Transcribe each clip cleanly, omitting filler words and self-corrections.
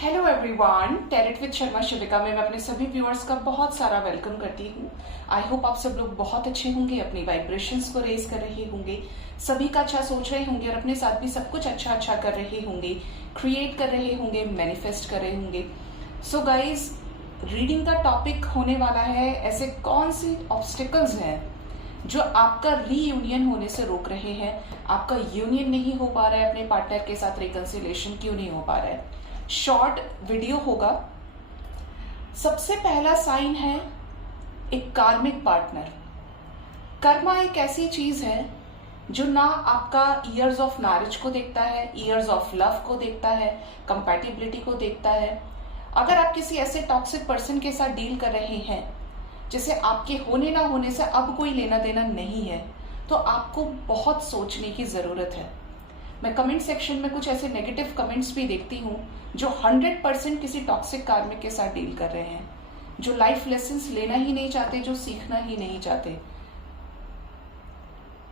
Hello everyone, tarot with Sharma Shivika में मैं अपने सभी व्यूअर्स का बहुत सारा वेलकम करती हूँ। आई होप आप सब लोग बहुत अच्छे होंगे, अपनी वाइब्रेशंस को रेज कर रहे होंगे, सभी का अच्छा सोच रहे होंगे और अपने साथ भी सब कुछ अच्छा अच्छा कर रहे होंगे, क्रिएट कर रहे होंगे, मैनिफेस्ट कर रहे होंगे। सो गाइज, रीडिंग का टॉपिक होने वाला है ऐसे कौन सी ऑब्स्टिकल्स हैं जो आपका रीयूनियन होने से रोक रहे हैं। आपका यूनियन नहीं हो पा रहा है अपने पार्टनर के साथ, रिकंसिलिएशन क्यों नहीं हो पा रहा है। शॉर्ट वीडियो होगा। सबसे पहला साइन है एक कार्मिक पार्टनर। कर्मा एक ऐसी चीज है जो ना आपका ईयर्स ऑफ मैरिज को देखता है, ईयर्स ऑफ लव को देखता है, कंपैटिबिलिटी को देखता है। अगर आप किसी ऐसे टॉक्सिक पर्सन के साथ डील कर रहे हैं जिसे आपके होने ना होने से अब कोई लेना देना नहीं है, तो आपको बहुत सोचने की जरूरत है। मैं कमेंट सेक्शन में कुछ ऐसे नेगेटिव कमेंट्स भी देखती हूँ जो 100% किसी टॉक्सिक कार्मिक के साथ डील कर रहे हैं, जो लाइफ लेसन्स लेना ही नहीं चाहते, जो सीखना ही नहीं चाहते।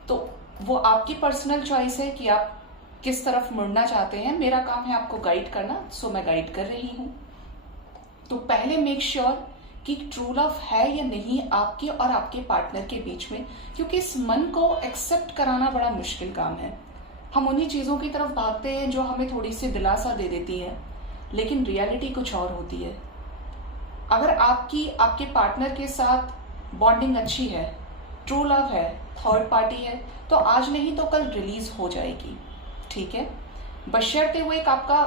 तो वो आपकी पर्सनल चॉइस है कि आप किस तरफ मुड़ना चाहते हैं। मेरा काम है आपको गाइड करना, सो मैं गाइड कर रही हूँ। तो पहले मेक श्योर कि ट्रू लव है या नहीं आपके और आपके पार्टनर के बीच में, क्योंकि इस मन को एक्सेप्ट कराना बड़ा मुश्किल काम है। हम उन्हीं चीजों की तरफ भागते हैं जो हमें थोड़ी सी दिलासा दे देती है, लेकिन रियलिटी कुछ और होती है। अगर आपके पार्टनर के साथ बॉन्डिंग अच्छी है, ट्रू लव है, थर्ड पार्टी है, तो आज नहीं तो कल रिलीज हो जाएगी। ठीक है, बशर्ते हुए एक आपका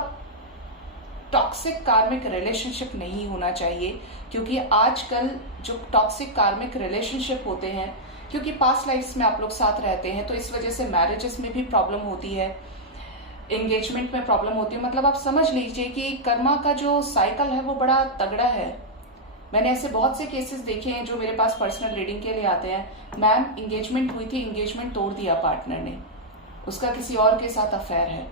टॉक्सिक कार्मिक रिलेशनशिप नहीं होना चाहिए, क्योंकि आजकल जो टॉक्सिक कार्मिक रिलेशनशिप होते हैं, क्योंकि पास्ट लाइफ्स में आप लोग साथ रहते हैं, तो इस वजह से मैरिजेस में भी प्रॉब्लम होती है, एंगेजमेंट में प्रॉब्लम होती है। मतलब आप समझ लीजिए कि कर्मा का जो साइकिल है वो बड़ा तगड़ा है। मैंने ऐसे बहुत से केसेस देखे हैं जो मेरे पास पर्सनल रीडिंग के लिए आते हैं। मैम, एंगेजमेंट हुई थी, एंगेजमेंट तोड़ दिया पार्टनर ने, उसका किसी और के साथ अफेयर है।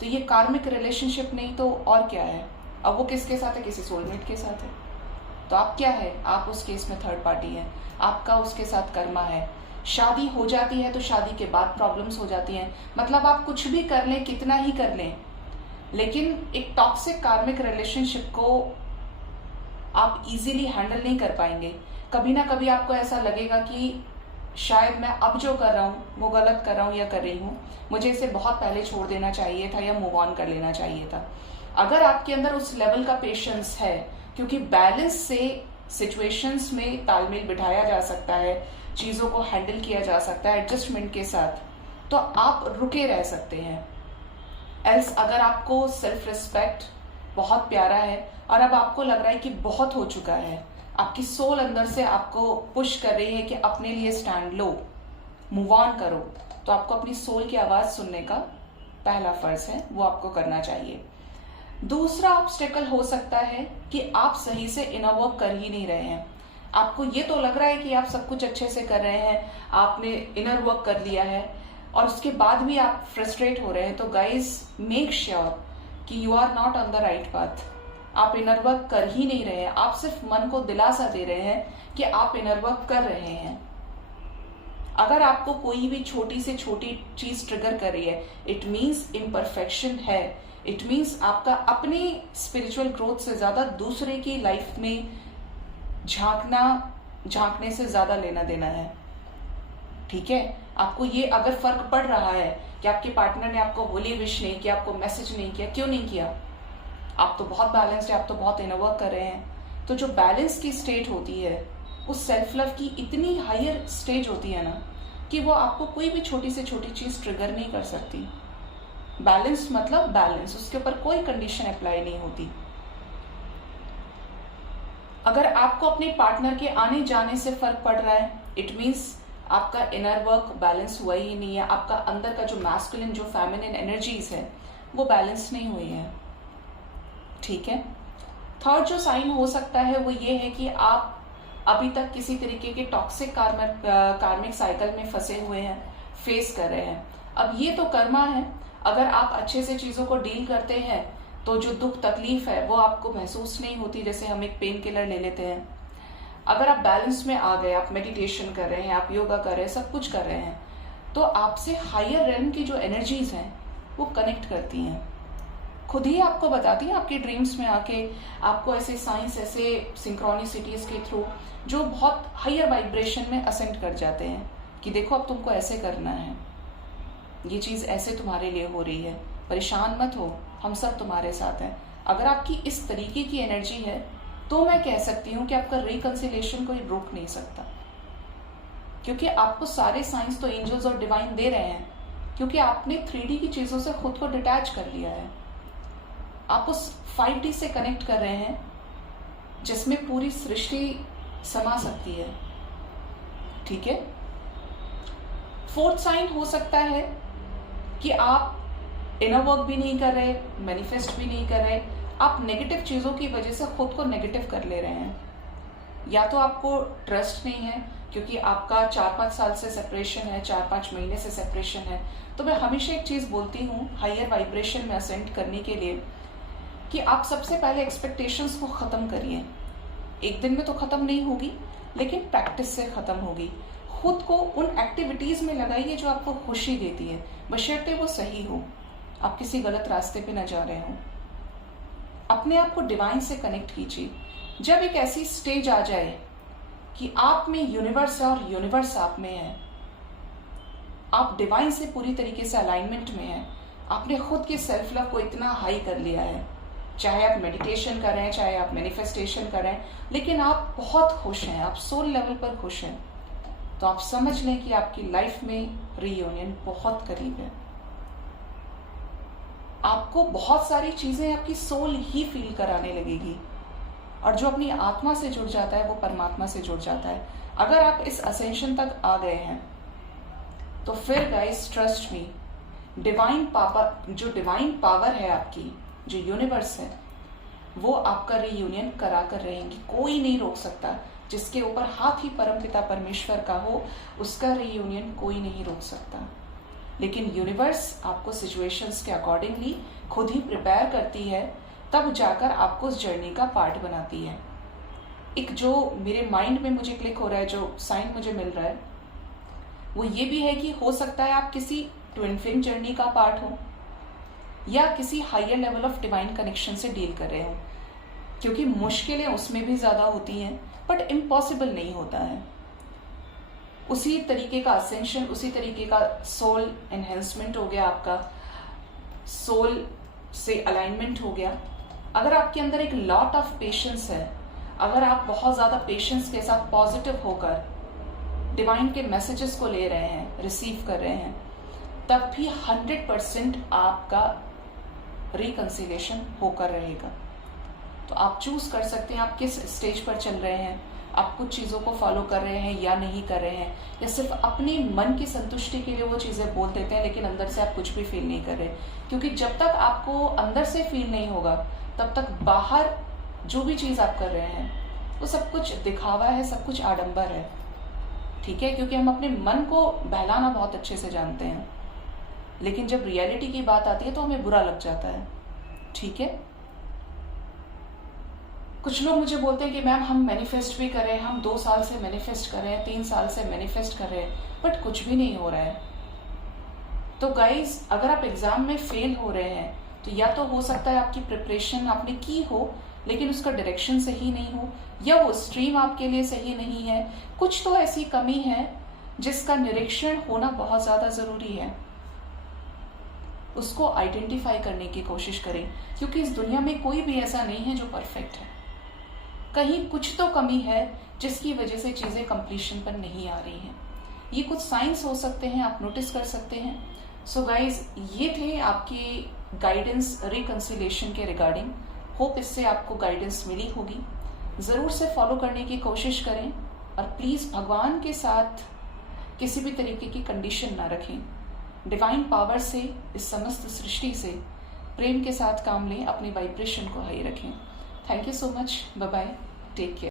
तो ये कार्मिक रिलेशनशिप नहीं तो और क्या है। अब वो किसके साथ है? किसी सोलमेट के साथ है। तो आप क्या है? आप उस केस में थर्ड पार्टी है, आपका उसके साथ कर्मा है। शादी हो जाती है तो शादी के बाद प्रॉब्लम्स हो जाती हैं। मतलब आप कुछ भी कर लें, कितना ही कर लें, लेकिन एक टॉक्सिक कार्मिक रिलेशनशिप को आप इजीली हैंडल नहीं कर पाएंगे। कभी ना कभी आपको ऐसा लगेगा कि शायद मैं अब जो कर रहा हूँ वो गलत कर रहा हूँ या कर रही हूँ, मुझे इसे बहुत पहले छोड़ देना चाहिए था या मूव ऑन कर लेना चाहिए था। अगर आपके अंदर उस लेवल का पेशेंस है, क्योंकि बैलेंस से सिचुएशंस में तालमेल बिठाया जा सकता है, चीजों को हैंडल किया जा सकता है एडजस्टमेंट के साथ, तो आप रुके रह सकते हैं। एल्स अगर आपको सेल्फ रिस्पेक्ट बहुत प्यारा है और अब आपको लग रहा है कि बहुत हो चुका है, आपकी सोल अंदर से आपको पुश कर रही है कि अपने लिए स्टैंड लो, मूव ऑन करो, तो आपको अपनी सोल की आवाज सुनने का पहला फर्ज है, वो आपको करना चाहिए। दूसरा ऑब्स्टेकल हो सकता है कि आप सही से इनर वर्क कर ही नहीं रहे हैं। आपको ये तो लग रहा है कि आप सब कुछ अच्छे से कर रहे हैं, आपने इनर वर्क कर लिया है और उसके बाद भी आप फ्रस्ट्रेट हो रहे हैं। तो गाइज, मेक श्योर कि you are not on the right path. आप इनर वर्क कर ही नहीं रहे हैं, आप सिर्फ मन को दिलासा दे रहे हैं कि आप इनर वर्क कर रहे हैं। अगर आपको कोई भी छोटी से छोटी चीज ट्रिगर कर रही है, इट मीन्स इम्परफेक्शन है। इट मीन्स आपका अपनी स्पिरिचुअल ग्रोथ से ज्यादा दूसरे की लाइफ में झांकने से ज्यादा लेना देना है। ठीक है, आपको ये अगर फर्क पड़ रहा है कि आपके पार्टनर ने आपको होली विश नहीं किया, आपको मैसेज नहीं किया, क्यों नहीं किया? आप तो बहुत बैलेंस्ड है, आप तो बहुत इनर वर्क कर रहे हैं। तो जो बैलेंस की स्टेट होती है, उस सेल्फ लव की इतनी हायर स्टेज होती है ना कि वो आपको कोई भी छोटी से छोटी चीज ट्रिगर नहीं कर सकती। बैलेंस मतलब बैलेंस, उसके ऊपर कोई कंडीशन अप्लाई नहीं होती। अगर आपको अपने पार्टनर के आने जाने से फर्क पड़ रहा है, इट मीन्स आपका इनर वर्क बैलेंस हुआ ही नहीं है। आपका अंदर का जो मैस्कुलिन, जो फेमिनिन एनर्जीज है, वो बैलेंस नहीं हुई है। ठीक है, थर्ड जो साइन हो सकता है वो ये है कि आप अभी तक किसी तरीके के टॉक्सिक कार्मिक साइकिल में फंसे हुए हैं, फेस कर रहे हैं। अब ये तो कर्मा है। अगर आप अच्छे से चीजों को डील करते हैं तो जो दुख तकलीफ है वो आपको महसूस नहीं होती। जैसे हम एक पेन किलर ले लेते हैं। अगर आप बैलेंस में आ गए, आप मेडिटेशन कर रहे हैं, आप योगा कर रहे हैं, सब कुछ कर रहे हैं, तो आपसे हायर रेल्म की जो एनर्जीज हैं वो कनेक्ट करती हैं। खुद ही आपको बताती है आपके ड्रीम्स में आके, आपको ऐसे साइंस, ऐसे सिंक्रोनिसिटीज के थ्रू जो बहुत हायर वाइब्रेशन में असेंड कर जाते हैं कि देखो अब तुमको ऐसे करना है, ये चीज ऐसे तुम्हारे लिए हो रही है, परेशान मत हो, हम सब तुम्हारे साथ हैं। अगर आपकी इस तरीके की एनर्जी है तो मैं कह सकती हूँ कि आपका रिकंसिलेशन कोई रोक नहीं सकता, क्योंकि आपको सारे साइंस तो एंजल्स और डिवाइन दे रहे हैं, क्योंकि आपने 3D की चीजों से खुद को डिटैच कर लिया है। आप उस 5D से कनेक्ट कर रहे हैं जिसमें पूरी सृष्टि समा सकती है। ठीक है। 4th साइन हो सकता है कि आप इनर वर्क भी नहीं कर रहे, मैनिफेस्ट भी नहीं कर रहे, आप नेगेटिव चीजों की वजह से खुद को नेगेटिव कर ले रहे हैं। या तो आपको ट्रस्ट नहीं है क्योंकि आपका 4-5 साल से सेपरेशन है, 4-5 महीने से सेपरेशन है। तो मैं हमेशा एक चीज बोलती हूँ हायर वाइब्रेशन में असेंड करने के लिए कि आप सबसे पहले एक्सपेक्टेशंस को खत्म करिए। एक दिन में तो खत्म नहीं होगी, लेकिन प्रैक्टिस से खत्म होगी। खुद को उन एक्टिविटीज में लगाइए जो आपको खुशी देती है, बशर्ते वो सही हो, आप किसी गलत रास्ते पे न जा रहे हो। अपने आप को डिवाइन से कनेक्ट कीजिए। जब एक ऐसी स्टेज आ जाए कि आप में यूनिवर्स है और यूनिवर्स आप में है, आप डिवाइन से पूरी तरीके से अलाइनमेंट में हैं, आपने खुद के सेल्फ लव को इतना हाई कर लिया है, चाहे आप मेडिटेशन कर रहे हैं, चाहे आप मैनिफेस्टेशन कर रहे हैं, लेकिन आप बहुत खुश हैं, आप सोल लेवल पर खुश हैं, तो आप समझ लें कि आपकी लाइफ में रीयूनियन बहुत करीब है। आपको बहुत सारी चीजें आपकी सोल ही फील कराने लगेगी, और जो अपनी आत्मा से जुड़ जाता है वो परमात्मा से जुड़ जाता है। अगर आप इस असेंशन तक आ गए हैं तो फिर guys trust me, divine power, जो डिवाइन पावर है आपकी, जो यूनिवर्स है, वो आपका रीयूनियन करा कर रहेंगी। कोई नहीं रोक सकता। जिसके ऊपर हाथ ही परमपिता परमेश्वर का हो, उसका रीयूनियन कोई नहीं रोक सकता। लेकिन यूनिवर्स आपको सिचुएशंस के अकॉर्डिंगली खुद ही प्रिपेयर करती है, तब जाकर आपको उस जर्नी का पार्ट बनाती है। एक जो मेरे माइंड में मुझे क्लिक हो रहा है, जो साइन मुझे मिल रहा है, वो ये भी है कि हो सकता है आप किसी ट्विन फ्लेम जर्नी का पार्ट हो या किसी higher level of divine connection से डील कर रहे हो, क्योंकि मुश्किलें उसमें भी ज्यादा होती हैं, बट इम्पॉसिबल नहीं होता है। उसी तरीके का असेंशन, उसी तरीके का सोल एनहेंसमेंट हो गया, आपका सोल से अलाइनमेंट हो गया। अगर आपके अंदर एक लॉट ऑफ पेशेंस है, अगर आप बहुत ज्यादा पेशेंस के साथ पॉजिटिव होकर डिवाइन के मैसेजेस को ले रहे हैं, रिसीव कर रहे हैं, तब भी 100% आपका रिकंसिलेशन होकर रहेगा। तो आप चूज कर सकते हैं आप किस स्टेज पर चल रहे हैं, आप कुछ चीजों को फॉलो कर रहे हैं या नहीं कर रहे हैं, या सिर्फ अपने मन की संतुष्टि के लिए वो चीजें बोल देते हैं लेकिन अंदर से आप कुछ भी फील नहीं कर रहे। क्योंकि जब तक आपको अंदर से फील नहीं होगा, तब तक बाहर जो भी चीज आप कर रहे हैं वो सब कुछ दिखावा है, सब कुछ आडंबर है। ठीक है, क्योंकि हम अपने मन को बहलाना बहुत अच्छे से जानते हैं, लेकिन जब रियलिटी की बात आती है तो हमें बुरा लग जाता है। ठीक है, कुछ लोग मुझे बोलते हैं कि मैम हम मैनिफेस्ट भी कर रहे हैं, हम 2 साल से मैनिफेस्ट कर रहे हैं, 3 साल से मैनिफेस्ट कर रहे हैं, बट कुछ भी नहीं हो रहा है। तो गाइज, अगर आप एग्जाम में फेल हो रहे हैं तो या तो हो सकता है आपकी प्रिपरेशन आपने की हो लेकिन उसका डायरेक्शन सही नहीं हो, या वो स्ट्रीम आपके लिए सही नहीं है। कुछ तो ऐसी कमी है जिसका निरीक्षण होना बहुत ज्यादा जरूरी है। उसको आइडेंटिफाई करने की कोशिश करें, क्योंकि इस दुनिया में कोई भी ऐसा नहीं है जो परफेक्ट है। कहीं कुछ तो कमी है जिसकी वजह से चीजें कंप्लीशन पर नहीं आ रही हैं। ये कुछ साइंस हो सकते हैं, आप नोटिस कर सकते हैं। सो गाइज, ये थे आपकी गाइडेंस रिकंसिलेशन के रिगार्डिंग। होप इससे आपको गाइडेंस मिली होगी। जरूर से फॉलो करने की कोशिश करें, और प्लीज भगवान के साथ किसी भी तरीके की कंडीशन ना रखें। डिवाइन पावर से, इस समस्त सृष्टि से प्रेम के साथ काम लें, अपनी वाइब्रेशन को हाई रखें। Thank you so much, bye bye, take care.